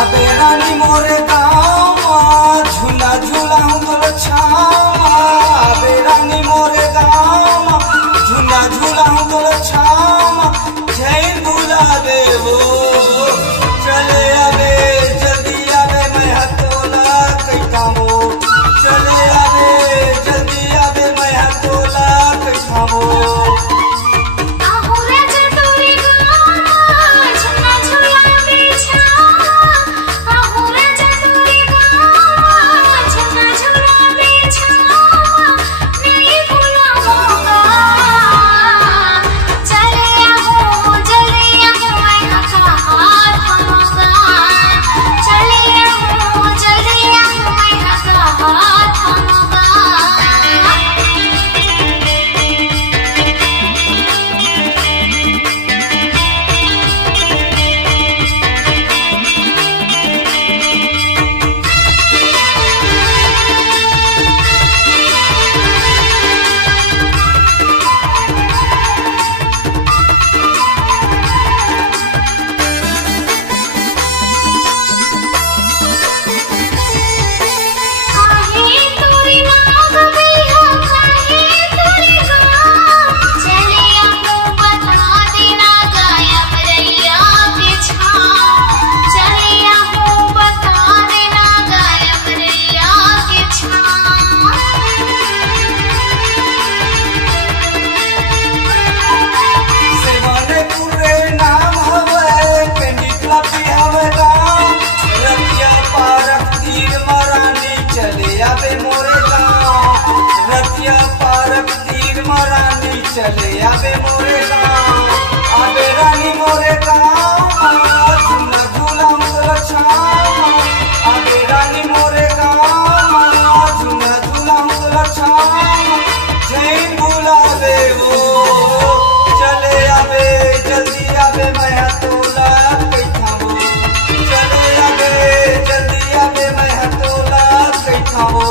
आबे रानी मोरे गाँव झूला झूला तोर छावा आबे रानी मोरे गाँव झूला झूला तोर छावा जैन बुलावे वो चले आवे जल्दी आवे मैं हतोला कैठा हो चले आवे जल्दी आवे मैं हतोला कैठा हो चले आबे मोरे गाँव आबे रानी मोरे गाँव झूला झूला तोर छावा आबे रानी मोरे गाँव झूला झूला तोर छावा जैन बुलावे वो चले आबे जल्दी आबे मैं हतोला कैठा हो चले आबे जल्दी आबे मैं हतोला कैठा हो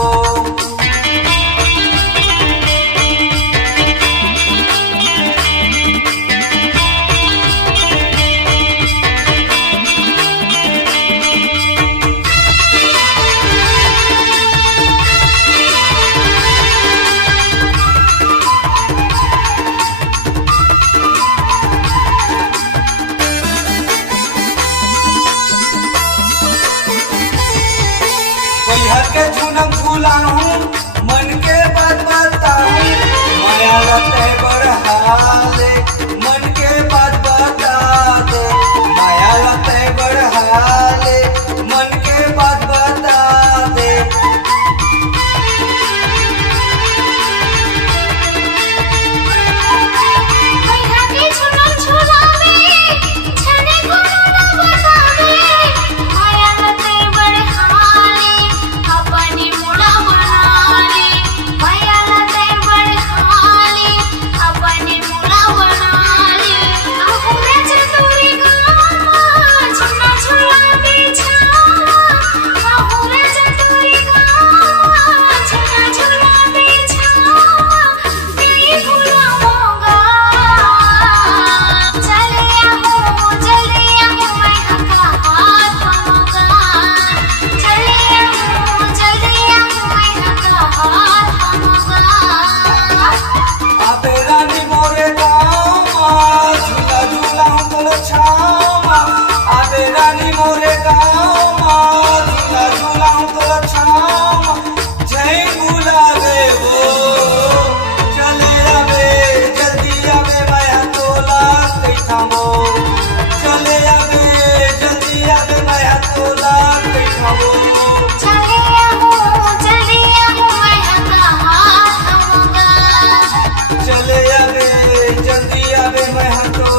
के झूलम झूलाऊं मन के बात बताऊं माया लते बढ़ाले मन के बात बता दे माया लते बढ़ाले मन के बात बता दे जल्दी आवे मैं हतो